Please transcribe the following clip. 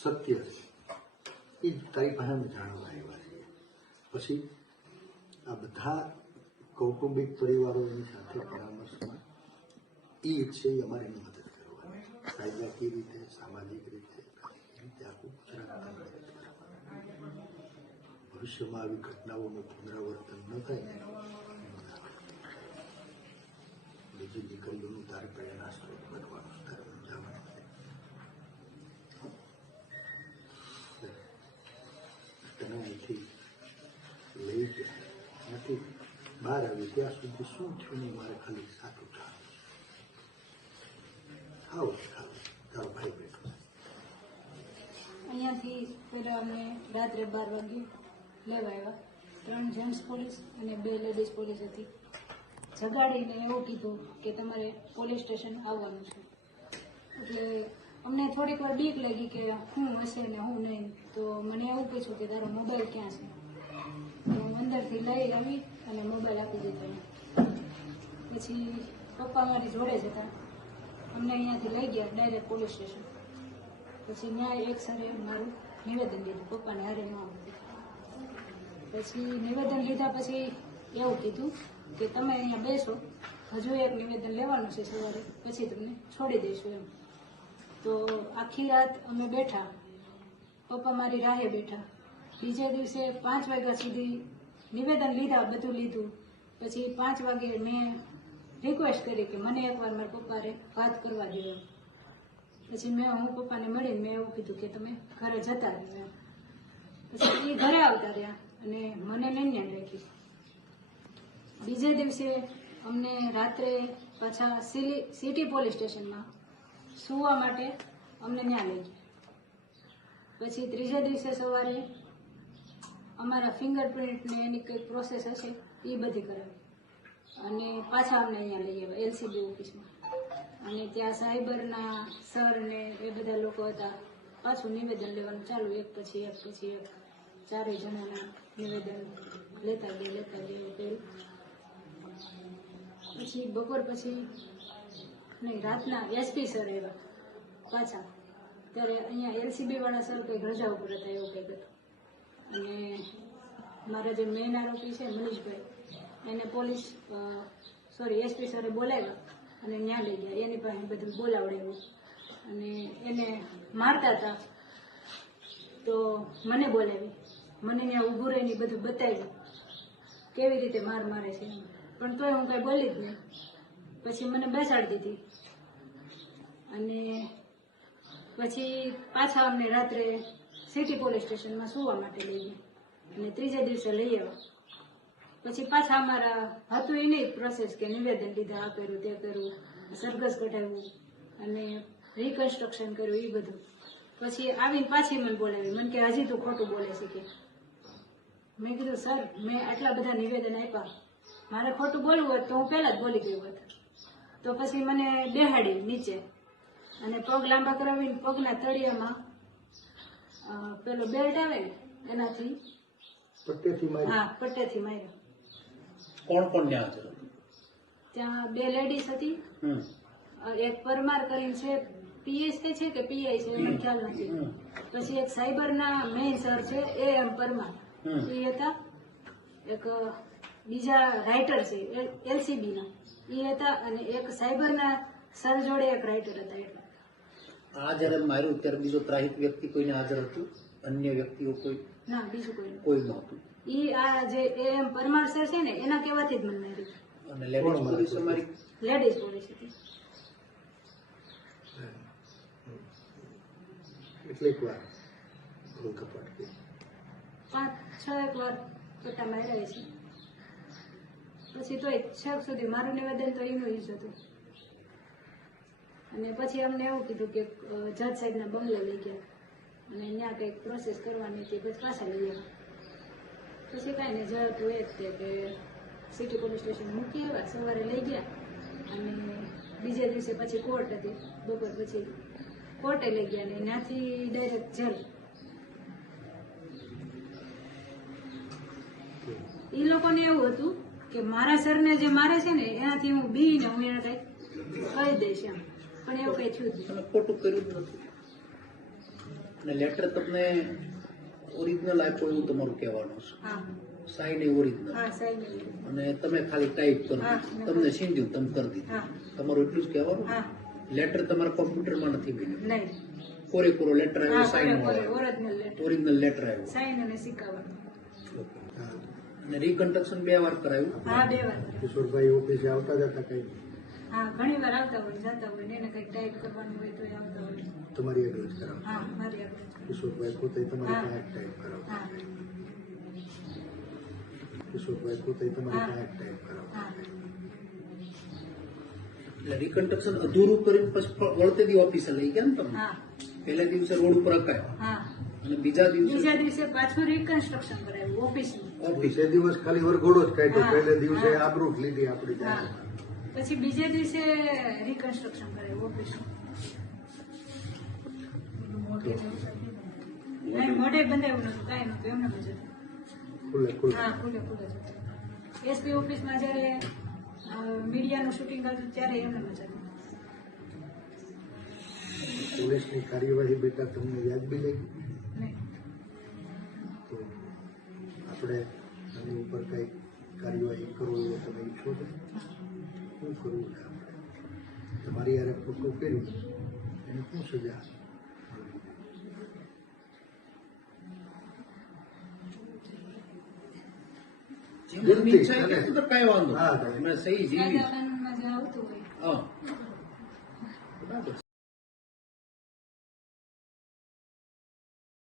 સત્ય છે એ તારી પાસે અમે જાણવા આવ્યા છીએ. પછી આ બધા કૌટુંબિક પરિવારોની સાથે પરામર્શમાં એ છે અમારી મદદ કરવાની, કાયદાકીય રીતે, સામાજિક રીતે આખું ભવિષ્યમાં આવી ઘટનાઓનું પુનરાવર્તન ન થાય. બીજી દીકરીઓનું તારે પ્રેરણા સ્ત્રોત બનવાનું, તારે સમજાવવાનું. તને અહીંથી લઈ ગયા નથી બહાર આવી ત્યાં સુધી શું થયું નહીં મારે ખાલી સાચું ખાવ તારો ભાઈ બેઠો. અહીંયાથી પહેલા અમને રાત્રે 12 વાગે લેવા આવ્યા. 3 જેન્ટ્સ પોલીસ અને 2 લેડીઝ પોલીસ હતી. જગાડીને એવું કીધું કે તમારે પોલીસ સ્ટેશન આવવાનું છે. એટલે અમને થોડીક વાર બીક લાગી કે હું હશે ને હું નહીં. તો મને એવું પૂછ્યું કે તારો મોબાઈલ ક્યાં છે. તો હું અંદરથી લઈ આવી અને મોબાઈલ આપી દીધો. પછી પપ્પા મારી જોડે જ હતા. અમને અહીંયાથી લઈ ગયા ડાયરેક્ટ પોલીસ સ્ટેશન. પછી ન્યાય એક સરે મારું નિવેદન લીધું, પપ્પાને હારે ન આવતું. પછી નિવેદન લીધા પછી એવું કીધું કે તમે અહીંયા બેસો, હજુ એક નિવેદન લેવાનું છે સવારે, પછી તમને છોડી દઈશું એમ. તો આખી રાત અમે બેઠા, પપ્પા મારી રાહે બેઠા. બીજે દિવસે 5 વાગ્યા સુધી નિવેદન લીધા, બધું લીધું. પછી 5 વાગે મેં રિક્વેસ્ટ કરી કે મને એકવાર મારા પપ્પાને વાત કરવા દો એમ. પછી હું પપ્પાને મળીને મેં એવું કીધું કે તમે ઘરે જતા રહ્યો એમ. પછી એ ઘરે આવતા રહ્યા અને મને નહીં રાખી. બીજે દિવસે અમને રાત્રે પાછા સિટી પોલીસ સ્ટેશનમાં સુવા માટે અમને ત્યાં લઈ ગયા. પછી ત્રીજા દિવસે સવારે અમારા ફિંગરપ્રિન્ટને એની કંઈક પ્રોસેસ હશે એ બધી કરાવી અને પાછા અમને અહીંયા લઈ આવ્યા એલસીબી ઓફિસમાં. અને ત્યાં સાયબરના સર ને એ બધા લોકો હતા. પાછું નિવેદન લેવાનું ચાલુ, એક પછી એક 4 જણાના નિવેદન લેતા ગયા એવું કર્યું. પછી બપોર પછી નહીં, રાતના એસપી સર આવ્યા પાછા. ત્યારે અહીંયા એલસીબી વાળા સર કંઈક રજા ઉપર હતા એવું કંઈક હતું. અને મારા જે મેન આરોપી છે મનીષભાઈ, એને એસપી સરે બોલાવ્યા અને ન્યા લઈ ગયા. એની પાસે બધું બોલાવડાવ્યું અને એને મારતા હતા તો મને બોલાવી, મને ત્યાં ઊભું રહીને બધું બતાવ્યું કેવી રીતે મારે છે. પણ તોય હું કઈ બોલી જ નહીં. પછી મને બેસાડી દીધી અને પછી પાછા અમને રાત્રે સિટી પોલીસ સ્ટેશનમાં સુવા માટે લઈ ગયા અને ત્રીજા દિવસે લઈ આવ્યા. પછી પાછા અમારા હતું એ નહીં પ્રોસેસ કે નિવેદન લીધા, આ કર્યું તે કર્યું, સરઘસ કઢાવ્યું અને રિકન્સ્ટ્રક્શન કર્યું એ બધું. પછી આવીને પાછી મને બોલાવી, મને કે હજી તું ખોટું બોલે છે કે. મેં કીધું સર મેં આટલા બધા નિવેદન આપ્યા, મારે ખોટું બોલવું હોત તો હું પહેલા જ બોલી ગયું હોત. તો પછી મને બેહાડી નીચે અને પગ લાંબા કરાવીને પગના તળિયામાં પેલો બેલ્ટ આવે ને એનાથી પટ્ટેથી માર્યો. કોણ ત્યાં હાજર હતું? ત્યાં 2 લેડીઝ હતી. એક પરમાર કરીને છે, પીએસઆઈ છે કે પીઆઈ છે એનો ખ્યાલ નથી. પછી એક સાયબરના મેઇન સર છે એમ પરમાર એ હતા. એક બીજા રાઇટર છે એલસીબી ના એ હતા અને એક સાયબરના સર જોડે એક રાઇટર હતા. એટલે આ જયારે માર્યું ત્યારે બીજો ત્રાહિત વ્યક્તિ કોઈને હાજર હતું? અન્ય વ્યક્તિઓ કોઈ? ના, બીજું કોઈ નહોતું. આ જે એમ પરમાર સર છે ને એના કહેવાથી જ મને મારી. અને લેડીઝ પોલીસ અમારી? લેડીઝ પોલીસ હતી. કેટલીક વાર 5-6 વાર પટ્ટા માર્યા છે. પછી તોય છેક સુધી મારું નિવેદન તો એનું જ હતું. અને પછી અમને એવું કીધું કે જજ સાહેબના બંગલે લઈ ગયા અને ત્યાં કંઈક પ્રોસેસ કરવાની હતી. પછી પાછા લઈ આવ્યા. પછી કાંઈ નહીં, જજ તો એ જ કે સિટી પોલીસ સ્ટેશન મૂકી આવ્યા, સવારે લઈ ગયા અને બીજે દિવસે પછી કોર્ટ હતી. બપોર પછી કોર્ટે લઈ ગયા ને ત્યાંથી ડાયરેક્ટ જેલ. એ લોકોને એવું હતું કે મારા સરને જે મારે છે ને એનાથી હું બીને હું એને કઈ કહી દઈશ એમ, પણ એવું કઈ થયું જ નહીં. ખોટું કર્યું જ નથી. અને લેટર તમને ઓરિજિનલ આપ્યો એવું તમારું કહેવાનું છે. હા સાઈન એ ઓરિજિનલ હા સાહેબ અને તમે ખાલી ટાઈપ કરી હા. દીધું. તમને સીંધ્યું તમે કરી દીધું. હા તમારું એટલું જ કહેવાનું. હા લેટર તમારા કોમ્પ્યુટરમાં નથી બન્યું. નહીં કોરેકોરો લેટર આવ્યો, હા sign original letter original letter આવ્યો. સાઈન અને સિક્કાવાળું હા. અને રિકન્સ્ટ્રક્શન 2 વાર કરાયું. હા 2 વાર કિશોરભાઈ ઓફિસે આવતા જતા કઈ હા ઘણી વાર આવતા હોય જતા હોય ને એને કંઈક ટાઈપ કરવાનું હોય તો એ આવતા હોય તમારી આગળ જ કરાવતા હા મારી આગળ કિશોરભાઈ પોતે તમારી હા. પાસે ટાઈપ કરાવતા હા કિશોરભાઈ પોતે તમારી હા. પાસે ટાઈપ કરાવતા હા એટલે રિકન્સ્ટ્રક્શન અધૂરું કરીને પછી વળતે દી ઓફિસે લઈ ગયા ને તમે. હા પહેલા દિવસે રોડ ઉપર અકાયો હા અને બીજા દિવસે બીજા દિવસે પાછું રિકન્સ્ટ્રક્શન કરાવ્યું ઓફિસનું ઓફિસ. બીજે દિવસ ખાલી વરઘોડો જ કાઢ્યો હા. પહેલે દિવસે હા. આબરૂ લીધી આપણી હા જાતે. પછી બીજે દિવસે રિકન્સ્ટ્રક્શન કરાવ્યું ઓફિસનું નહીં મોઢે બંધાયું નતું કાંઈ નતું એમને જ હતું ખુલ્લે ખુલ્લે હા ખુલ્લે ખુલ્લે જ હતું એસપી ઓફિસમાં જ્યારે મીડિયાનું શૂટિંગ હતું ત્યારે એમને જ હતું પોલીસની કાર્યવાહી બેટા તમને વ્યાજબી લાગી નહીં તો આપણે આની ઉપર કઈ કાર્યવાહી કરો એવો તમે ઈચ્છો છો શું કરવું છે આપણે તમારી યારે ખોટું કર્યું એને શું સજા જેમની ઈચ્છા એ કે તો કાંઈ વાંધો હા, નહીં. અમે સહી જીવી.